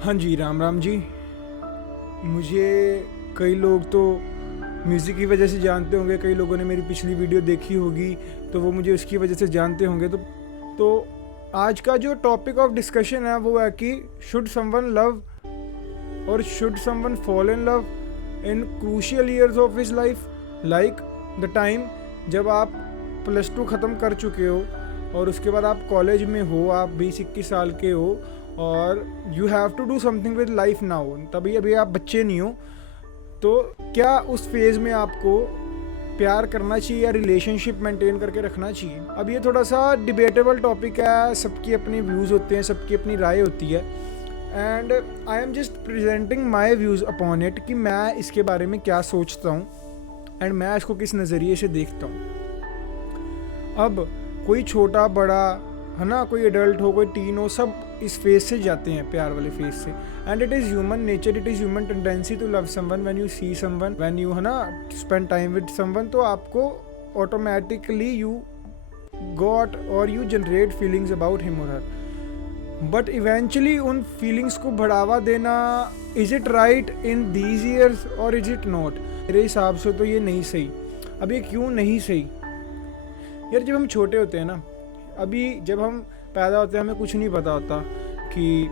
हाँ जी, राम राम जी। मुझे कई लोग तो म्यूज़िक की वजह से जानते होंगे, कई लोगों ने मेरी पिछली वीडियो देखी होगी तो वो मुझे उसकी वजह से जानते होंगे। तो आज का जो टॉपिक ऑफ डिस्कशन है वो है कि शुड समवन लव और should someone fall in love in crucial years of his life, like the time जब आप +2 ख़त्म कर चुके हो और उसके बाद आप कॉलेज में हो, आप 20-21 साल के हो और you have to do something with life now. तभी अभी आप बच्चे नहीं हो, तो क्या उस फेज़ में आपको प्यार करना चाहिए या रिलेशनशिप मेंटेन करके रखना चाहिए? अब ये थोड़ा सा डिबेटेबल टॉपिक है, सबकी अपनी व्यूज़ होते हैं, सबकी अपनी राय होती है and I am just presenting my views upon it कि मैं इसके बारे में क्या सोचता हूँ एंड मैं इसको किस नज़रिए से देखता हूँ। अब कोई छोटा बड़ा है ना, कोई एडल्ट हो कोई टीन हो, सब इस फेज से जाते हैं, प्यार वाले फेज से। And it is human nature, it is human tendency to love someone when you see someone, when you है ना स्पेंड टाइम विद समवन, तो आपको ऑटोमेटिकली यू गॉट और you generate feelings about him और her. But eventually उन feelings को बढ़ावा देना, is it right in these years और इज़ इट नॉट? मेरे हिसाब से तो ये नहीं सही। अब ये क्यों नहीं सही यार? जब हम छोटे होते हैं ना, अभी जब हम पैदा होते हैं हमें कुछ नहीं पता होता कि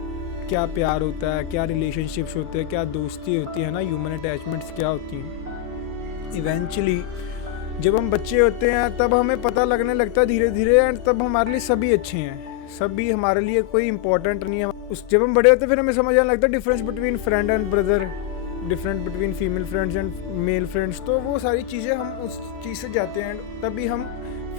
क्या प्यार होता है, क्या रिलेशनशिप्स होते हैं, क्या दोस्ती होती है ना, ह्यूमन अटैचमेंट्स क्या होती हैं। इवेंचुअली जब हम बच्चे होते हैं तब हमें पता लगने लगता है धीरे धीरे, एंड तब हमारे लिए सभी अच्छे हैं, सभी हमारे लिए कोई इंपॉर्टेंट नहीं है। जब हम बड़े होते हैं फिर हमें समझ आने लगता है difference between friend and brother, different between female friends and male friends. तो वो सारी चीज़ें हम उस चीज़ से जाते हैं, तभी हम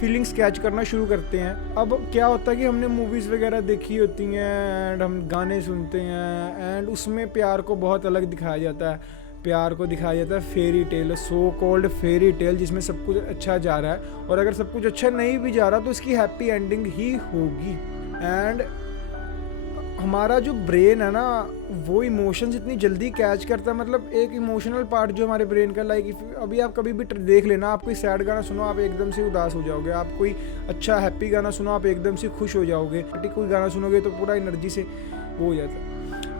फीलिंग्स कैच करना शुरू करते हैं। अब क्या होता है कि हमने मूवीज़ वगैरह देखी होती हैं एंड हम गाने सुनते हैं एंड उसमें प्यार को बहुत अलग दिखाया जाता है। प्यार को दिखाया जाता है fairy tale, so called fairy tale, जिसमें सब कुछ अच्छा जा रहा है और अगर सब कुछ अच्छा नहीं भी जा रहा तो इसकी हैप्पी एंडिंग ही होगी। एंड हमारा जो ब्रेन है ना वो इमोशंस इतनी जल्दी कैच करता है, मतलब एक इमोशनल पार्ट जो हमारे ब्रेन का, लाइक अभी आप कभी भी देख लेना, आप कोई सैड गाना सुनो आप एकदम से उदास हो जाओगे, आप कोई अच्छा हैप्पी गाना सुनो आप एकदम से खुश हो जाओगे, कोई गाना सुनोगे तो पूरा एनर्जी से वो हो जाता है।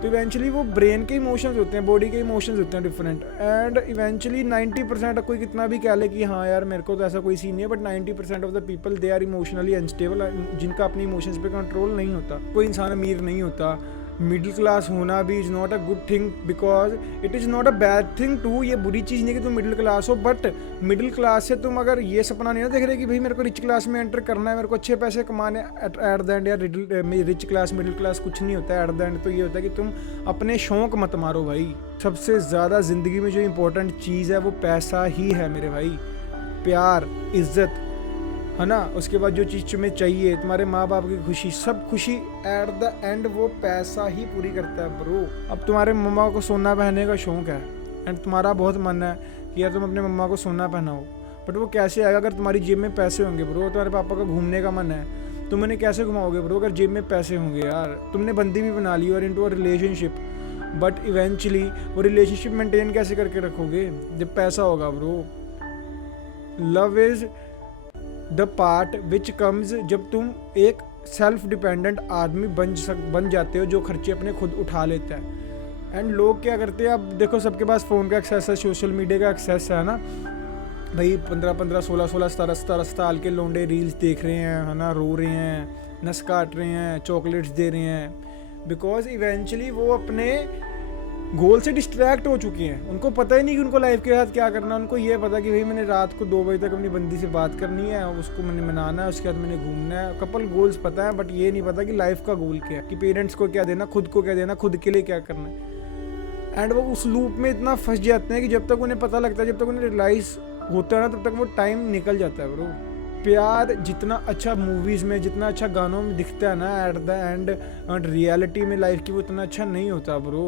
तो इवेंचुअली वो ब्रेन के इमोशंस होते हैं, बॉडी के इमोशंस होते हैं डिफरेंट, एंड इवेंचुअली 90% कोई कितना भी कह ले कि हाँ यार मेरे को तो ऐसा कोई सीन नहीं है, but 90% of the people they are emotionally unstable, जिनका अपने इमोशंस पे कंट्रोल नहीं होता। कोई इंसान अमीर नहीं होता, मिडिल क्लास होना भी is not a good thing, because it is not a bad thing too. ये बुरी चीज़ नहीं कि तुम मिडिल क्लास हो, बट मिडिल क्लास से तुम अगर ये सपना नहीं ना देख रहे कि भाई मेरे को रिच क्लास में एंटर करना है, मेरे को अच्छे पैसे कमाने, एट द एंड यार रिच क्लास मिडिल क्लास कुछ नहीं होता है। एट द एंड तो ये होता है कि तुम अपने शौक मत मारो भाई। सबसे ज़्यादा ज़िंदगी में जो इंपॉर्टेंट चीज़ है वो पैसा ही है मेरे भाई, प्यार, इज्जत है ना। उसके बाद जो चीज़ तुम्हें चाहिए, तुम्हारे माँ बाप की खुशी, सब खुशी एट द एंड वो पैसा ही पूरी करता है ब्रो। अब तुम्हारे मम्मा को सोना पहनने का शौक है एंड तुम्हारा बहुत मन है कि यार तुम अपने मम्मा को सोना पहनाओ, बट वो कैसे आएगा अगर तुम्हारी जेब में पैसे होंगे ब्रो। तुम्हारे पापा का घूमने का मन है, तुम उन्हें कैसे घुमाओगे ब्रो अगर जेब में पैसे होंगे? यार तुमने बंदी भी बना ली और into a relationship, but eventually वो रिलेशनशिप मेंटेन कैसे करके रखोगे जब पैसा होगा bro? Love is the part which comes जब तुम एक सेल्फ डिपेंडेंट आदमी बन जाते हो जो खर्चे अपने खुद उठा लेता है। एंड लोग क्या करते हैं, अब देखो सबके पास फ़ोन का एक्सेस है, सोशल मीडिया का एक्सेस है ना भाई। 15-15, 16-16, 17-17 साल के लोंडे रील्स देख रहे हैं है ना, रो रहे हैं, नस काट रहे हैं, चॉकलेट्स दे रहे हैं, बिकॉज इवेंचुअली वो अपने गोल से डिस्ट्रैक्ट हो चुके हैं। उनको पता ही नहीं कि उनको लाइफ के साथ क्या करना। उनको ये पता कि भाई मैंने रात को 2 बजे तक अपनी बंदी से बात करनी है, उसको मैंने मनाना है, उसके बाद मैंने घूमना है। कपल गोल्स पता है, बट ये नहीं पता कि लाइफ का गोल क्या है, कि पेरेंट्स को क्या देना, खुद को क्या देना, खुद के लिए क्या करना है। एंड वो उस लूप में इतना फंस जाते हैं कि जब तक उन्हें पता लगता है, जब तक उन्हें रियलाइज़ होता है ना, तब तक वो टाइम निकल जाता है ब्रो। प्यार जितना अच्छा मूवीज़ में, जितना अच्छा गानों में दिखता है ना, एट द एंड रियलिटी में लाइफ की वो इतना अच्छा नहीं होता ब्रो।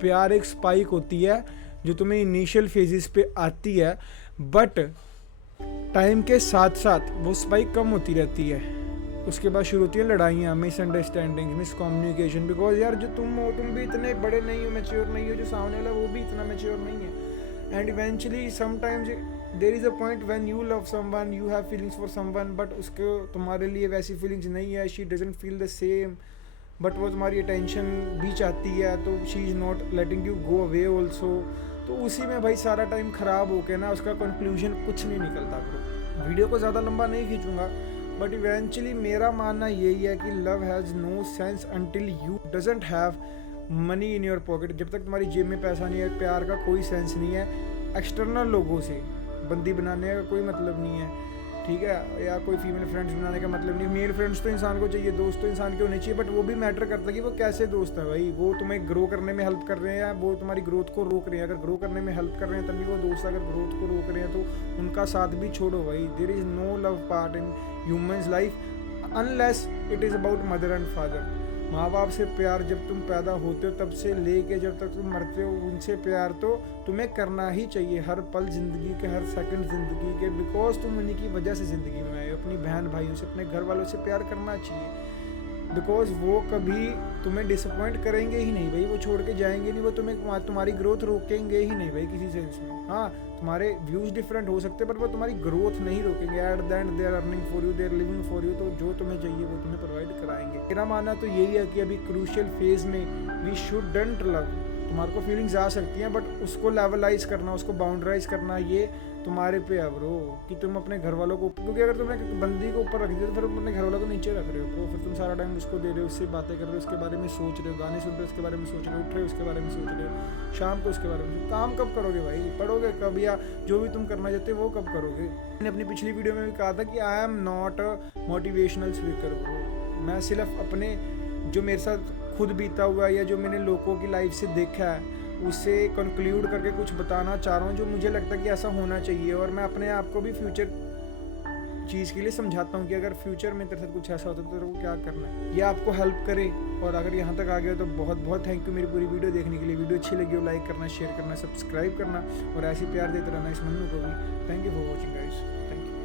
प्यार एक स्पाइक होती है जो तुम्हें इनिशियल फेजेस पे आती है, बट टाइम के साथ साथ वो स्पाइक कम होती रहती है। उसके बाद शुरू होती है लड़ाइयाँ, मिसअंडरस्टैंडिंग, मिसकम्युनिकेशन, बिकॉज यार जो तुम हो, तुम भी इतने बड़े नहीं हो, मैच्योर नहीं हो, जो सामने वाला वो भी इतना मैच्योर नहीं है। And eventually sometimes there is a point when you love someone, you have feelings for someone, but उसको तुम्हारे लिए वैसी फीलिंग्स नहीं है, she doesn't feel the same, but वो तुम्हारी अटेंशन भी चाहती है, तो she is not letting you go away also. तो उसी में भाई सारा टाइम ख़राब होके ना उसका कंक्लूजन कुछ नहीं निकलता ब्रो। वीडियो को ज़्यादा लंबा नहीं खींचूंगा, बट इवेंचुअली मेरा मानना यही है कि love has no sense until you doesn't have money in your pocket. जब तक तुम्हारी जेब में पैसा नहीं है, प्यार का कोई सेंस नहीं है। एक्सटर्नल लोगों से बंदी बनाने का कोई मतलब नहीं है, ठीक है, या कोई फीमेल फ्रेंड्स बनाने का मतलब नहीं। मेल फ्रेंड्स तो इंसान को चाहिए, दोस्त तो इंसान के होने चाहिए, बट वो भी मैटर करता है कि वो कैसे दोस्त है भाई। वो तुम्हें ग्रो करने में हेल्प कर रहे हैं या वो तुम्हारी ग्रोथ को रोक रहे हैं। अगर ग्रो करने में हेल्प कर रहे हैं तभी वो दोस्त, अगर ग्रोथ को रोक रहे हैं तो उनका साथ भी छोड़ो भाई। There is no love part in humans life unless it is about mother and father. माँ बाप से प्यार जब तुम पैदा होते हो तब से लेके जब तक तुम मरते हो, उनसे प्यार तो तुम्हें करना ही चाहिए हर पल ज़िंदगी के, हर सेकंड ज़िंदगी के, बिकॉज तुम उन्हीं की वजह से ज़िंदगी में आए हो। अपनी बहन भाइयों से, अपने घर वालों से प्यार करना चाहिए, बिकॉज वो कभी तुम्हें डिसअपॉइंट करेंगे ही नहीं भाई। वो छोड़ के जाएंगे नहीं, वो तुम्हारी ग्रोथ रोकेंगे ही नहीं भाई किसी सेंस में। हाँ, तुम्हारे व्यूज़ डिफरेंट हो सकते हैं, बट वो तुम्हारी ग्रोथ नहीं रोकेंगे। At the end they are earning for you, they are living for you. तो जो तुम्हें चाहिए वो तुम्हें प्रोवाइड कराएंगे। मेरा मानना तो यही है कि अभी क्रूशियल फेज में वी शुडंट लव। तुम्हारे को फीलिंग्स आ सकती हैं, बट उसको लेवलाइज करना, उसको बाउंड्राइज करना, ये तुम्हारे पे है ब्रो, कि तुम अपने घर वालों को, क्योंकि अगर तुमने बंदी को ऊपर रख दिया तो फिर तुम अपने घर वालों को नीचे रख रहे हो ब्रो। फिर तुम सारा टाइम उसको दे रहे हो, उससे बातें कर रहे हो, उसके बारे में सोच रहे हो, गाने सुन रहे हो उसके बारे में सोच रहे हो, उठ रहे हो उसके बारे में सोच रहे हो, शाम को उसके बारे में। काम कब करोगे भाई? पढ़ोगे कब, या जो भी तुम करना चाहते हो वो कब करोगे? मैंने अपनी पिछली वीडियो में भी कहा था कि I am not a motivational speaker bro. मैं सिर्फ अपने जो मेरे साथ खुद बीता हुआ है या जो मैंने लोगों की लाइफ से देखा है उससे कंक्लूड करके कुछ बताना चाह रहा हूँ, जो मुझे लगता है कि ऐसा होना चाहिए। और मैं अपने आप को भी फ्यूचर चीज़ के लिए समझाता हूँ कि अगर फ्यूचर में तेरे साथ कुछ ऐसा होता है तो तेरे को क्या करना है, ये आपको हेल्प करे। और अगर यहाँ तक आ गया तो बहुत बहुत थैंक यू मेरी पूरी वीडियो देखने के लिए। वीडियो अच्छी लगी हो लाइक करना, शेयर करना, सब्सक्राइब करना और ऐसे प्यार देते रहना इस मन्नू को भी। Thank you for watching guys.